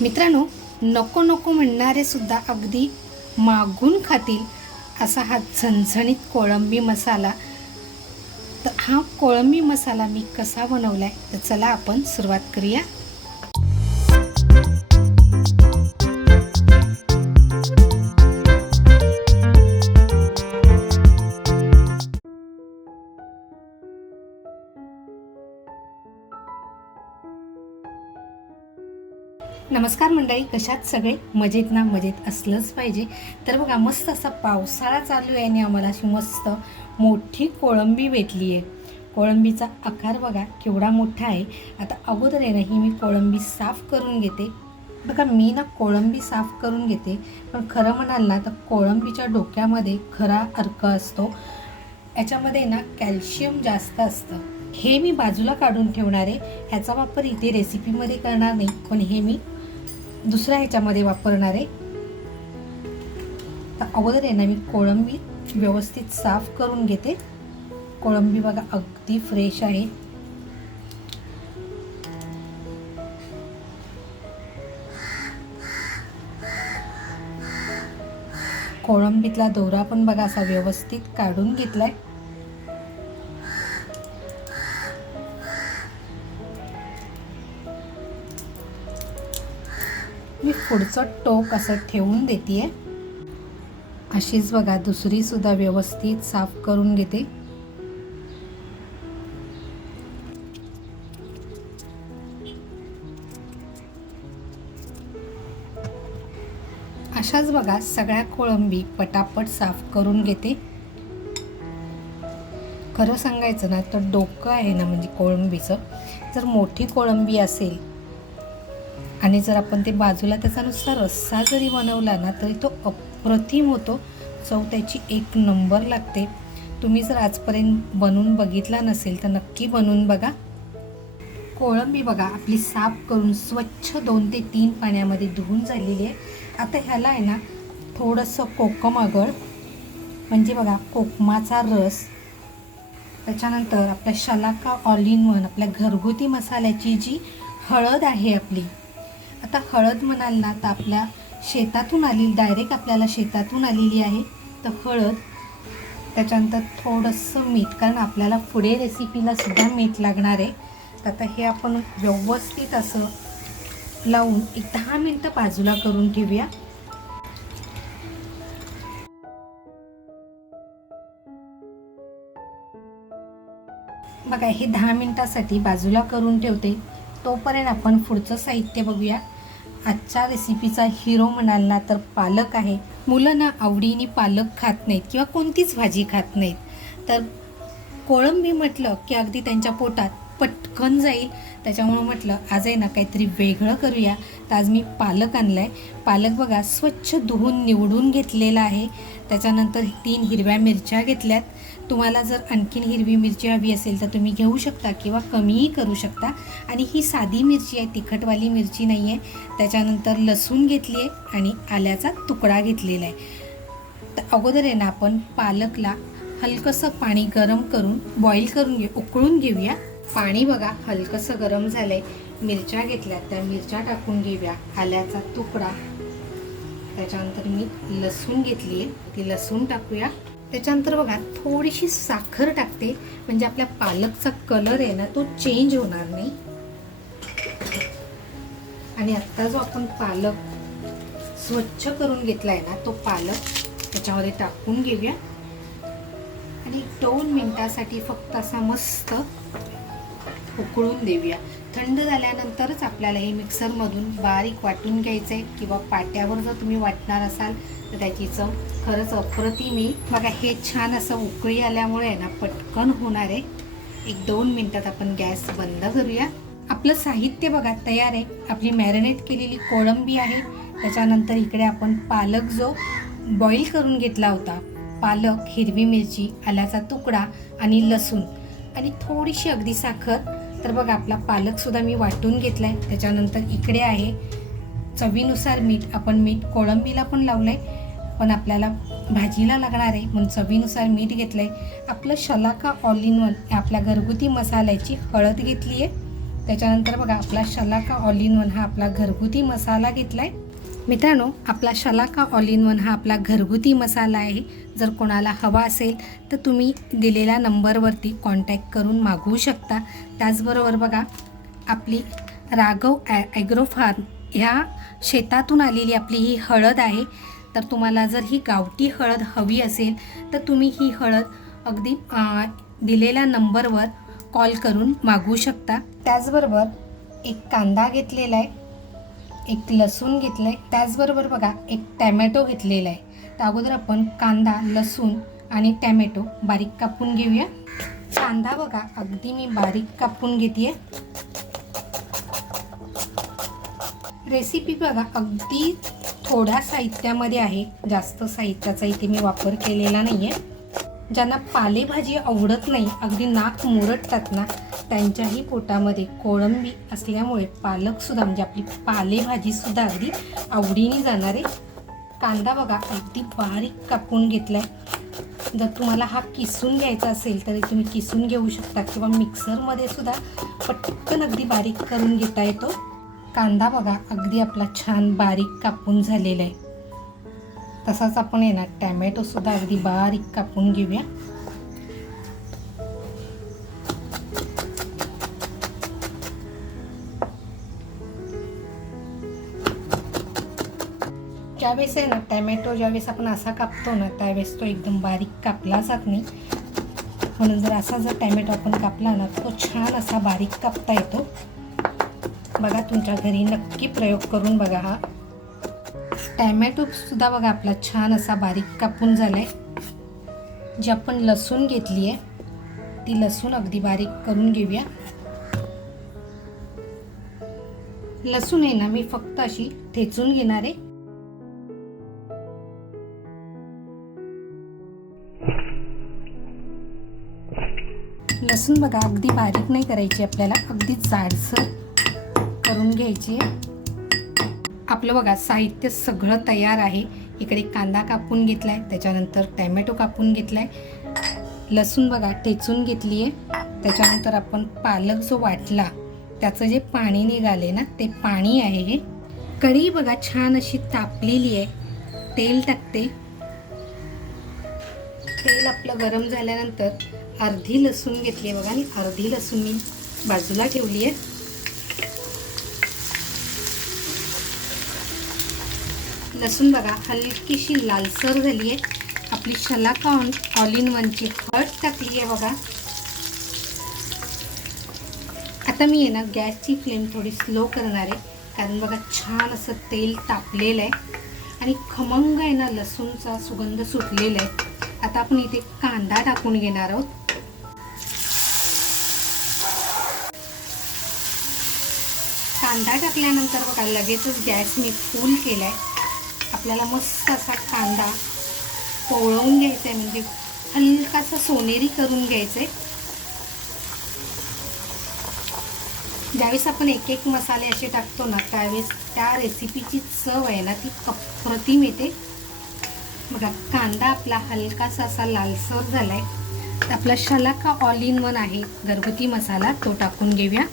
मित्रांनो, नको नको म्हणणारे सुद्धा अगदी मागून खातील असा हा झणझणीत कोळंबी मसाला. तर हा कोळंबी मसाला मी कसा बनवलाय तर चला आपण सुरुवात करूया. नमस्कार मंडळी, कशात सगळे मजेत ना? मजेत असलंच पाहिजे. तर बघा, मस्त असा पावसाळा चालू आहे आणि आम्हाला अशी मस्त मोठी कोळंबी भेटली आहे. कोळंबीचा आकार बघा केवढा मोठा आहे. आता अगोदर आहे ना ही मी कोळंबी साफ करून घेते. बघा, मी ना कोळंबी साफ करून घेते, पण खरं म्हणाल ना तर कोळंबीच्या डोक्यामध्ये खरा अर्क असतो. याच्यामध्ये ना कॅल्शियम जास्त असतं. हे मी बाजूला काढून ठेवणार आहे. ह्याचा वापर इथे रेसिपीमध्ये करणार नाही, पण हे मी दुसऱ्या ह्याच्यामध्ये वापरणार आहे. तर अगोदर आहे ना मी कोळंबी व्यवस्थित साफ करून घेते. कोळंबी बघा अगदी फ्रेश आहे. कोळंबीतला दोरा पण बघा असा व्यवस्थित काढून घेतलाय. मी पुढचं टोक असं ठेवून देते. अशीच बघा दुसरी सुद्धा व्यवस्थित साफ करून घेते. अशाच बघा सगळ्या कोळंबी पटापट साफ करून घेते. खरं सांगायचं ना तर डोकं आहे ना म्हणजे कोळंबीचं, जर मोठी कोळंबी असेल आणि जर आपण ते बाजूला त्याचा नुसता रस्सा जरी बनवला ना तरी तो अप्रतिम होतो. चव त्याची एक नंबर लागते. तुम्ही जर आजपर्यंत बनवून बघितला नसेल तर नक्की बनवून बघा. कोळंबी बघा आपली साफ करून स्वच्छ 2 ते 3 पाण्यामध्ये धुवून झालेली आहे. आता ह्याला आहे ना थोडंसं कोकम आगळ म्हणजे बघा कोकमाचा रस, त्याच्यानंतर आपल्या शलाका ऑल इन वन आपल्या घरगुती मसाल्याची जी हळद आहे आपली. आता हळद म्हणाल ना तर आपल्या शेतातून आलेली, डायरेक्ट आपल्याला शेतातून आलेली आहे तर हळद. त्याच्यानंतर थोडंसं मीठ, कारण आपल्याला पुढे रेसिपीला सुद्धा मीठ लागणार आहे. तर आता हे आपण व्यवस्थित असं लावून एक 10 मिनटं बाजूला करून ठेवूया. बघा हे 10 मिनटासाठी बाजूला करून ठेवते. तोपर्यंत आपण पुढचं साहित्य बघूया. आजच्या रेसिपीचा हिरो म्हणाल ना तर पालक आहे. मुलं ना आवडीने पालक खात नाहीत किंवा कोणतीच भाजी खात नाहीत, तर कोळंबी म्हटलं की अगदी त्यांच्या पोटात पटकन जाईल. त्याच्यामुळं म्हटलं आज आहे ना काहीतरी वेगळं करूया. तर आज मी पालक आणला आहे. पालक बघा स्वच्छ धुवून निवडून घेतलेला आहे. त्याच्यानंतर 3 हिरव्या मिरच्या घेतल्यात. तुम्हाला जर आणखीन हिरवी मिरची हवी असेल तर तुम्ही घेऊ शकता किंवा कमीही करू शकता. आणि ही साधी मिरची आहे, तिखटवाली मिरची नाही आहे. त्याच्यानंतर लसूण घेतली आहे आणि आल्याचा तुकडा घेतलेला आहे. तर अगोदर आहे ना आपण पालकला हलकंसं पाणी गरम करून बॉईल करून उकळून घेऊया. पाणी बघा हलकंसं गरम झालं आहे. मिरच्या घेतल्या, त्या मिरच्या टाकून घेऊया. आल्याचा तुकडा, त्याच्यानंतर मी लसूण घेतली आहे ती लसूण टाकूया. त्याच्यानंतर बघा थोडीशी साखर टाकते, म्हणजे आपल्या पालकचा कलर आहे ना तो चेंज होणार नाही. आणि आत्ता जो आपण पालक स्वच्छ करून घेतला आहे ना तो पालक त्याच्यामध्ये टाकून घेऊया आणि 2 मिनिटासाठी फक्त असा मस्त उकळून देऊया. थंड झाल्यानंतरच आपल्याला हे मिक्सरमधून बारीक वाटून घ्यायचं आहे, किंवा पाट्यावर जर तुम्ही वाटणार असाल तर त्याची चव खरंच अप्रतिम येईल. बघा हे छान असं उकळी आल्यामुळे ना पटकन होणार आहे. 1-2 मिनिटात आपण गॅस बंद करूया. आपलं साहित्य बघा तयार आहे. आपली मॅरिनेट केलेली कोळंबी आहे. त्याच्यानंतर इकडे आपण पालक जो बॉईल करून घेतला होता, पालक, हिरवी मिरची, आल्याचा तुकडा आणि लसूण आणि थोडीशी अगदी साखर. तर बघा आपला पालकसुद्धा मी वाटून घेतला आहे. त्याच्यानंतर इकडे आहे चवीनुसार मीठ. आपण मीठ कोळंबीला पण लावलं आहे, पण आपल्याला भाजीला लागणार आहे म्हणून चवीनुसार मीठ घेतलं आहे. आपलं शलाका ऑल इन वन आपल्या घरगुती मसाल्याची हळद घेतली आहे. त्याच्यानंतर बघा आपला शलाका ऑल इन वन हा आपला घरगुती मसाला घेतलाय. मित्रांनो, आपला शलाका ऑल इन वन हा आपला घरगुती मसाला आहे. जर कोणाला हवा असेल तर तुम्ही दिलेल्या नंबरवरती कॉन्टॅक्ट करून मागवू शकता. त्याचबरोबर बघा आपली राघव ॲग्रो फार्म ह्या शेतातून आलेली आपली ही हळद आहे. तर तुम्हाला जर ही गावठी हळद हवी असेल तर तुम्ही ही हळद अगदी दिलेल्या नंबरवर कॉल करून मागवू शकता. त्याचबरोबर एक कांदा घेतलेला आहे, एक लसूण घेतलं आहे, त्याचबरोबर बघा एक टॅमॅटो घेतलेला आहे. तर अगोदर आपण कांदा, लसूण आणि टॅमॅटो बारीक कापून घेऊया. कांदा बघा अगदी मी बारीक कापून घेते. रेसिपी बघा अगदी थोड्या साहित्यामध्ये आहे, जास्त साहित्याचा इथे मी वापर केलेला नाही आहे. ज्यांना पालेभाजी आवडत नाही, अगदी नाक मुरडतात ना, त्यांच्याही पोटामध्ये कोळंबी असल्यामुळे पालकसुद्धा म्हणजे आपली पालेभाजीसुद्धा अगदी आवडीने जाणार आहे. कांदा बघा अगदी बारीक कापून घेतला आहे. जर तुम्हाला हा किसून घ्यायचा असेल तरी तुम्ही किसून घेऊ शकता किंवा मिक्सरमध्ये सुद्धा पटकन अगदी बारीक करून घेता येतो. कांदा बघा अगदी आपला छान बारीक कापून झालेला आहे. तसाच आपण आहे ना टॅमॅटोसुद्धा अगदी बारीक कापून घेऊया. ज्यावेळेस आहे ना टॅमॅटो ज्यावेळेस आपण असा कापतो ना त्यावेळेस तो एकदम बारीक कापला जात नाही. म्हणून जर असा जर टॅमॅटो आपण कापला ना तो छान असा बारीक कापता येतो. बघा तुमच्या घरी नक्की प्रयोग करून बघा. हा टॅमॅटोसुद्धा बघा आपला छान असा बारीक कापून झाला आहे. जी आपण लसूण घेतली आहे ती लसूण अगदी बारीक करून घेऊया. लसूण आहे ना मी फक्त अशी ठेचून घेणार आहे. लसूण बघा अगदी बारीक नाही करायची आपल्याला, अगदी जाडसर करून घ्यायची. आपलं बघा साहित्य सगळं तयार आहे. इकडे कांदा कापून घेतलाय, त्याच्यानंतर टॅमॅटो कापून घेतलाय, लसूण बघा ठेचून घेतली आहे. त्याच्यानंतर आपण पालक जो वाटला त्याचं जे पाणी निघाले ना ते पाणी आहे हे. कढई बघा छान अशी तापलेली आहे. तेल टाकते. तेल आपलं गरम झाल्यानंतर अर्धी लसूण घेतली आहे बघा, आणि अर्धी लसूण मी बाजूला ठेवली आहे. लसूण बघा हलकीशी लालसर झाली आहे. आपली शलाका ऑल इन वनची हळद टाकली आहे बघा. आता मी आहे ना गॅसची फ्लेम थोडी स्लो करणार आहे, कारण बघा छान असं तेल तापलेलं आहे आणि खमंग आहे ना लसूणचा सुगंध सुटलेला आहे. आता आपण इथे कांदा टाकून घेणार आहोत. कांदा टाकल्यानंतर बघा लगेचच गॅस मी फुल केला आहे. आपल्याला मस्त असा कांदा पोळवून घ्यायचा आहे, म्हणजे हलकासा सोनेरी करून घ्यायचा आहे. ज्यावेळेस आपण एक एक मसाले असे टाकतो ना त्यावेळेस त्या रेसिपीची चव आहे ना ती अप्रतिम येते. बघा कांदा आपला हलकासा असा लालसर झालाय. तर आपला शलाका ऑल इन वन आहे घरगुती मसाला, तो टाकून घेऊया.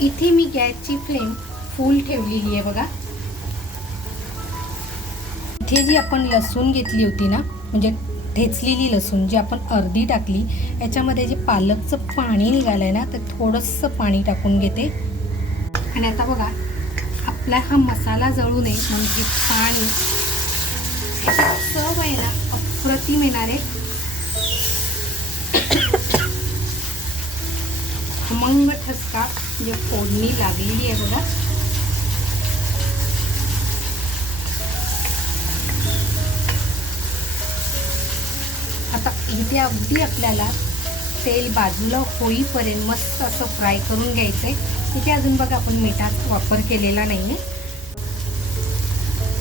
इथे मी गॅसची फ्लेम फुल ठेवलेली आहे बघा. इथे जी आपण लसूण घेतली होती ना, म्हणजे ठेचलेली लसूण जी आपण अर्धी टाकली, याच्यामध्ये जे पालकचं पाणी निघालंय ना तर थोडंसं पाणी टाकून घेते. आणि आता बघा आपला हा मसाला जळू नये म्हणून हे पाणी चव आहे ना अप्रतिम येणार आहे. खमंग ठसका जे फोडणी लागलेली आहे बघा. आता इथे अगदी आपल्याला तेल बाजूला होईपर्यंत मस्त असं फ्राय करून घ्यायचं आहे. इथे अजून बघा आपण मिठाचा वापर केलेला नाही आहे.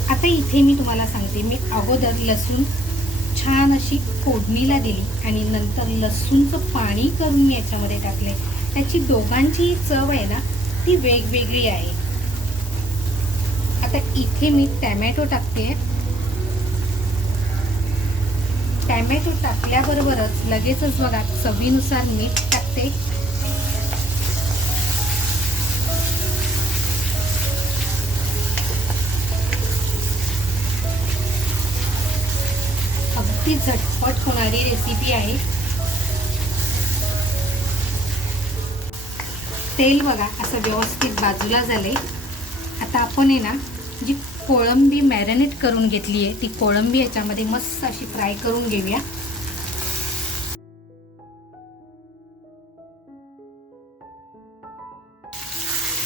आता इथे मी तुम्हाला सांगते, मी अगोदर लसूण छान अशी फोडणीला दिली आणि नंतर लसूणचं पाणी करून मी याच्यामध्ये टाकले. त्याची दोघांची चव आहे ना ती वेगवेगळी आहे. आता इथे मी टॅमॅटो टाकते. टॅमॅटो टाकल्याबरोबरच लगेचच बघा चवीनुसार मीठ टाकते. अगदी झटपट होणारी रेसिपी आहे. तेल बघा असं व्यवस्थित बाजूला झाले. आता आपण आहे ना जी कोळंबी मॅरिनेट करून घेतली आहे ती कोळंबी याच्यामध्ये मस्त अशी फ्राय करून घेऊया.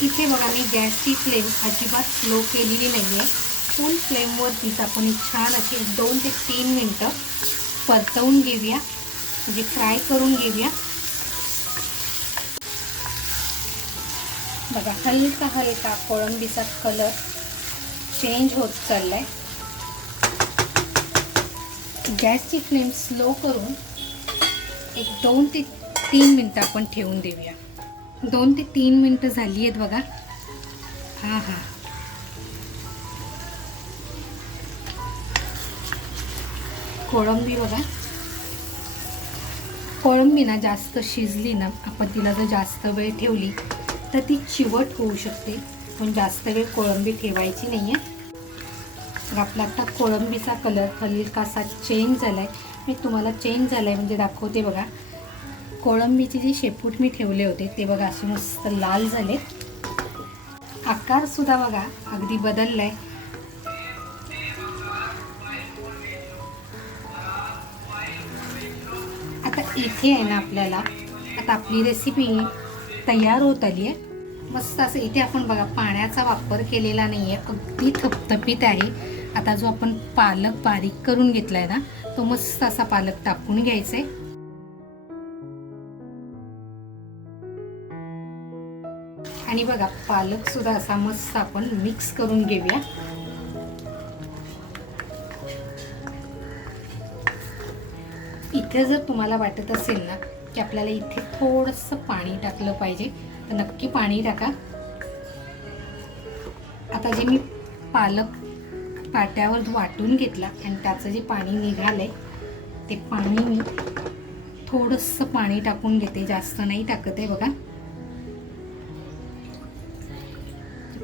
इथे बघा मी गॅसची फ्लेम अजिबात स्लो केलेली नाही आहे. फुल फ्लेमवरतीच आपण छान अशी 2 ते 3 मिनटं परतवून घेऊया, म्हणजे फ्राय करून घेऊया. बघा हलका हलका कोळंबीचा कलर चेंज होत चाललाय. गॅसची फ्लेम स्लो करून एक 2 ते 3 मिनटं आपण ठेवून देऊया. 2 ते 3 मिनटं झाली आहेत बघा. हा हा, कोळंबी बघा, कोळंबी ना जास्त शिजली ना, आपण तिला जर जास्त वेळ ठेवली तर ती चिवट होऊ शकते. पण जास्त वेळ कोळंबी ठेवायची नाही आहे. आपला आता कोळंबीचा कलर हलकासा चेंज झाला आहे. मी तुम्हाला चेंज झाला आहे म्हणजे दाखवते बघा. कोळंबीचे जे शेपूट मी ठेवले होते ते बघा असे मस्त लाल झाले. आकारसुद्धा बघा अगदी बदलला आहे. आता इथे आहे ना आपल्याला आता आपली रेसिपी तयार होत आली आहे. मस्त असं इथे आपण बघा पाण्याचा वापर केलेला नाही आहे, अगदी थपथपीत आहे. आता जो आपण पालक बारीक करून घेतला आहे ना तो मस्त असा पालक टाकून घ्यायचा आहे. आणि बघा पालक सुद्धा असा मस्त आपण मिक्स करून घेऊया. इथे जर तुम्हाला वाटत असेल ना की आपल्याला इथे थोडंसं पाणी टाकलं पाहिजे तर नक्की पाणी टाका. आता जे मी पालक पाट्यावर वाटून घेतला आणि त्याचं जे पाणी निघालंय ते पाणी मी थोडंसं पाणी टाकून घेते, जास्त नाही टाकत आहे बघा.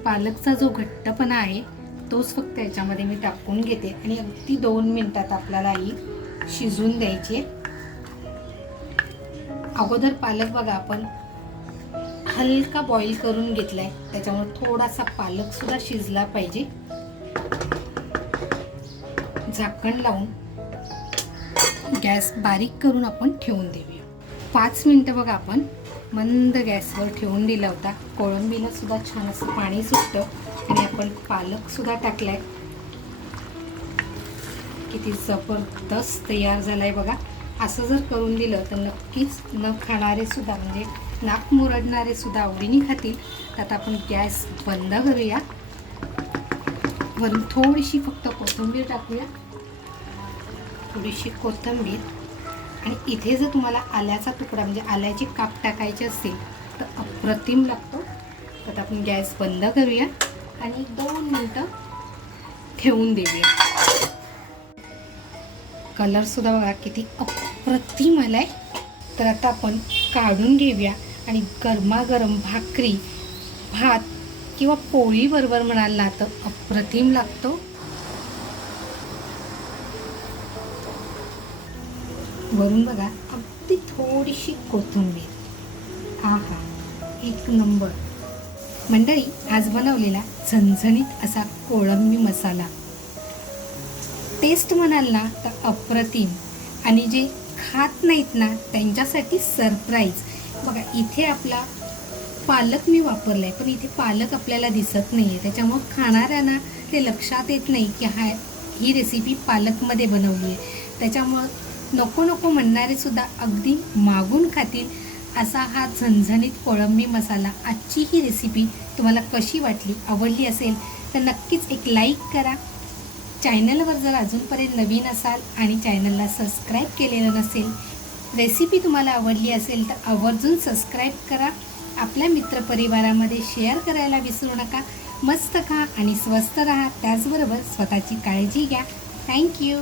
पालकचा जो घट्टपणा आहे तोच फक्त याच्यामध्ये मी टाकून घेते आणि अगदी 2 मिनिटात आपल्याला ही शिजून द्यायची आहे. अगोदर पालक बघा आपण हलका बॉईल करून घेतलाय, त्याच्यामुळे थोडासा पालक सुद्धा शिजला पाहिजे. झाकण लावून गॅस बारीक करून आपण ठेवून देऊया. 5 मिनिटं बघा आपण मंद गॅसवर ठेवून दिला होता. कोळंबीला सुद्धा छान असं पाणी सुटतं आणि आपण पालक सुद्धा टाकलाय. किती जबरदस्त तयार झालाय बघा. असं जर करून दिलं तर नक्कीच न खाणारे सुद्धा म्हणजे नाक मुरडणारे सुद्धा आवडीने खातील. आता आपण गॅस बंद करूया. वरून थोडीशी फक्त कोथिंबीर टाकूया, थोडीशी कोथिंबीर. आणि इथे जर तुम्हाला आल्याचा तुकडा म्हणजे आल्याचे काप टाकायचे असतील तर अप्रतिम लागतो. तर आपण गॅस बंद करूया आणि 2 मिनिटं ठेवून देऊया. कलर सुद्धा बघा किती अप्रतिम आलाय. तर आता आपण काढून घेऊया आणि गरमागरम भाकरी, भात किंवा पोळी बरोबर म्हणाल ना तर अप्रतिम लागतो. वरून बघा अगदी थोडीशी कोथिंबीर. आहा, एक नंबर. मंडळी, आज बनवलेला झणझणीत असा कोळंबी मसाला, टेस्ट म्हणाल ना तर अप्रतिम. आणि जे खात नाहीत ना त्यांच्यासाठी सरप्राईज. बघा इथे आपला पालक मी वापरला आहे, पण इथे पालक आपल्याला दिसत नाही आहे, त्याच्यामुळं खाणाऱ्यांना ते लक्षात येत नाही की ही रेसिपी पालकमध्ये बनवली आहे. त्याच्यामुळं नको नको म्हणणारेसुद्धा अगदी मागून खातील असा हा झणझणीत कोळंबी मसाला. आजची ही रेसिपी तुम्हाला कशी वाटली, आवडली असेल तर नक्कीच एक लाईक करा. चॅनलवर जर अजूनपर्यंत नवीन असाल आणि चॅनलला सबस्क्राईब केलेलं नसेल, रेसिपी तुम्हाला आवडली असेल तर आवर्जून सबस्क्राईब करा. आपल्या मित्रपरिवारामध्ये शेअर करायला विसरू नका. मस्त खा आणि स्वस्त राहा, त्याचबरोबर स्वतःची काळजी घ्या. थँक्यू.